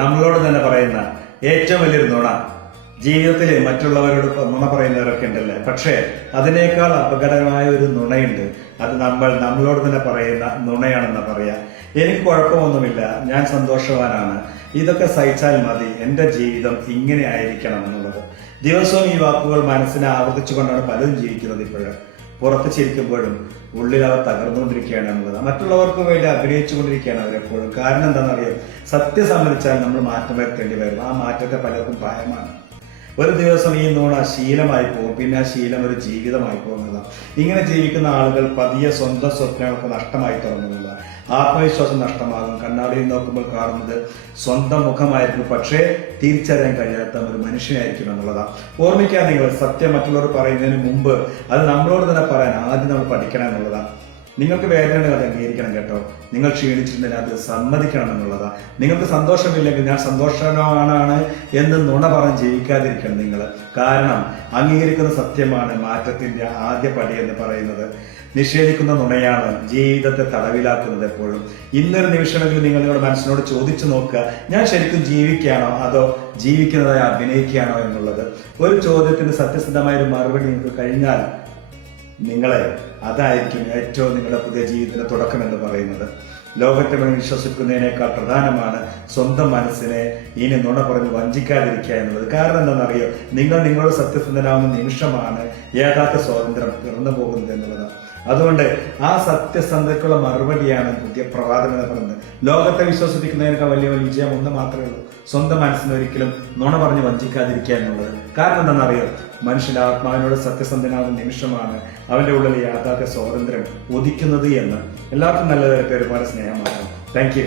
നമ്മളോട് തന്നെ പറയുന്ന ഏറ്റവും വലിയൊരു നുണ. ജീവിതത്തിൽ മറ്റുള്ളവരോട് നുണ പറയുന്നവരൊക്കെ ഉണ്ടല്ലേ, പക്ഷേ അതിനേക്കാൾ അപകടകരമായ ഒരു നുണയുണ്ട്. അത് നമ്മളോട് തന്നെ പറയുന്ന നുണയാണെന്ന് പറയാ. എനിക്ക് കുഴപ്പമൊന്നുമില്ല, ഞാൻ സന്തോഷവാനാണ്, ഇതൊക്കെ സഹിച്ചാൽ മതി, എൻ്റെ ജീവിതം ഇങ്ങനെ ആയിരിക്കണം എന്നുള്ളത്. ദിവസവും ഈ വാക്കുകൾ മനസ്സിനെ ആവർത്തിച്ചുകൊണ്ടാണ് പലരും ജീവിക്കുന്നത്. ഇപ്പോഴും പുറത്ത് ചിരിക്കുമ്പോഴും ഉള്ളിൽ അവർ തകർന്നുകൊണ്ടിരിക്കുകയാണ് എന്നുള്ളത്. മറ്റുള്ളവർക്ക് വേണ്ടി അഭിനയിച്ചുകൊണ്ടിരിക്കുകയാണ് അവരെപ്പോഴും. കാരണം എന്താണെന്നറിയാം, സത്യം സംബന്ധിച്ചാൽ നമ്മൾ മാറ്റം വരുത്തേണ്ടി വരും. ആ മാറ്റത്തെ പലർക്കും ഭയമാണ്. ഒരു ദിവസം ഈ നുണ ശീലമായി പോകും, പിന്നെ ആ ശീലം ഒരു ജീവിതമായി പോകുന്നതാണ്. ഇങ്ങനെ ജീവിക്കുന്ന ആളുകൾ പതിയെ സ്വന്തം സ്വപ്നങ്ങൾക്ക് നഷ്ടമായി തുടങ്ങുന്നതാണ്. ആത്മവിശ്വാസം നഷ്ടമാകും. കണ്ണാടിയിൽ നോക്കുമ്പോൾ കാണുന്നത് സ്വന്തം മുഖമായിരിക്കും, പക്ഷേ തിരിച്ചറിയാൻ കഴിയാത്ത ഒരു മനുഷ്യനായിരിക്കും എന്നുള്ളതാണ്. ഓർമ്മിക്കാൻ നിങ്ങൾ, സത്യം മറ്റുള്ളവർ പറയുന്നതിന് മുമ്പ് അത് നമ്മളോട് തന്നെ പറയാൻ ആദ്യം നമ്മൾ പഠിക്കണം എന്നുള്ളതാണ്. നിങ്ങൾക്ക് വേദനയുണ്ടെങ്കിൽ അത് അംഗീകരിക്കണം കേട്ടോ. നിങ്ങൾ ക്ഷീണിച്ചിട്ടുണ്ടെങ്കിൽ അത് സമ്മതിക്കണം എന്നുള്ളതാണ്. നിങ്ങൾക്ക് സന്തോഷമില്ലെങ്കിൽ ഞാൻ സന്തോഷവാനാണ് എന്ന് നുണ പറഞ്ഞ് ജീവിക്കാതിരിക്കണം നിങ്ങൾ. കാരണം അംഗീകരിക്കുന്ന സത്യമാണ് മാറ്റത്തിന്റെ ആദ്യ പടി എന്ന് പറയുന്നത്. നിഷേധിക്കുന്ന നുണയാണ് ജീവിതത്തെ തടവിലാക്കുന്നത്. എപ്പോഴും ഇന്നൊരു നിമിഷമെങ്കിലും നിങ്ങൾ നിങ്ങളുടെ മനസ്സിനോട് ചോദിച്ചു നോക്കുക, ഞാൻ ശരിക്കും ജീവിക്കുകയാണോ അതോ ജീവിക്കുന്നതായി അഭിനയിക്കുകയാണോ എന്നുള്ളത്. ഒരു ചോദ്യത്തിന് സത്യസന്ധമായ ഒരു മറുപടി നിങ്ങൾക്ക് കഴിഞ്ഞാൽ നിങ്ങളെ അതായിരിക്കും ഏറ്റവും നിങ്ങളുടെ പുതിയ ജീവിതത്തിന്റെ തുടക്കം എന്ന് പറയുന്നത്. ലോകത്തെ വിശ്വസിക്കുന്നതിനേക്കാൾ പ്രധാനമാണ് സ്വന്തം മനസ്സിനെ ഇനി നുണ പറഞ്ഞ് വഞ്ചിക്കാതിരിക്കുക എന്നുള്ളത്. കാരണം എന്താണെന്നറിയോ, നിങ്ങൾ നിങ്ങളോട് സത്യസന്ധനാവുന്ന നിമിഷമാണ് യഥാർത്ഥ സ്വാതന്ത്ര്യം പിറന്നു പോകുന്നത് എന്നുള്ളതാണ്. അതുകൊണ്ട് ആ സത്യസന്ധതയ്ക്കുള്ള മറുപടിയാണ് പുതിയ പ്രവാദം എന്ന് പറയുന്നത്. ലോകത്തെ വിശ്വസിപ്പിക്കുന്നതിനേക്കാൾ വലിയ വിജയം ഒന്ന് മാത്രമേ ഉള്ളൂ, സ്വന്തം മനസ്സിന് ഒരിക്കലും നുണ പറഞ്ഞ് വഞ്ചിക്കാതിരിക്കുക എന്നുള്ളത്. കാരണം എന്താണെന്നറിയോ, മനുഷ്യന്റെ ആത്മാവിനോട് സത്യസന്ധനാവുന്ന നിമിഷമാണ് അവന്റെ ഉള്ളിൽ യാഥാർത്ഥ സ്വാതന്ത്ര്യം ഉദിക്കുന്നത് എന്ന്. എല്ലാവർക്കും നല്ലതായിട്ട് ഒരുപാട് സ്നേഹമാണ്. Thank you.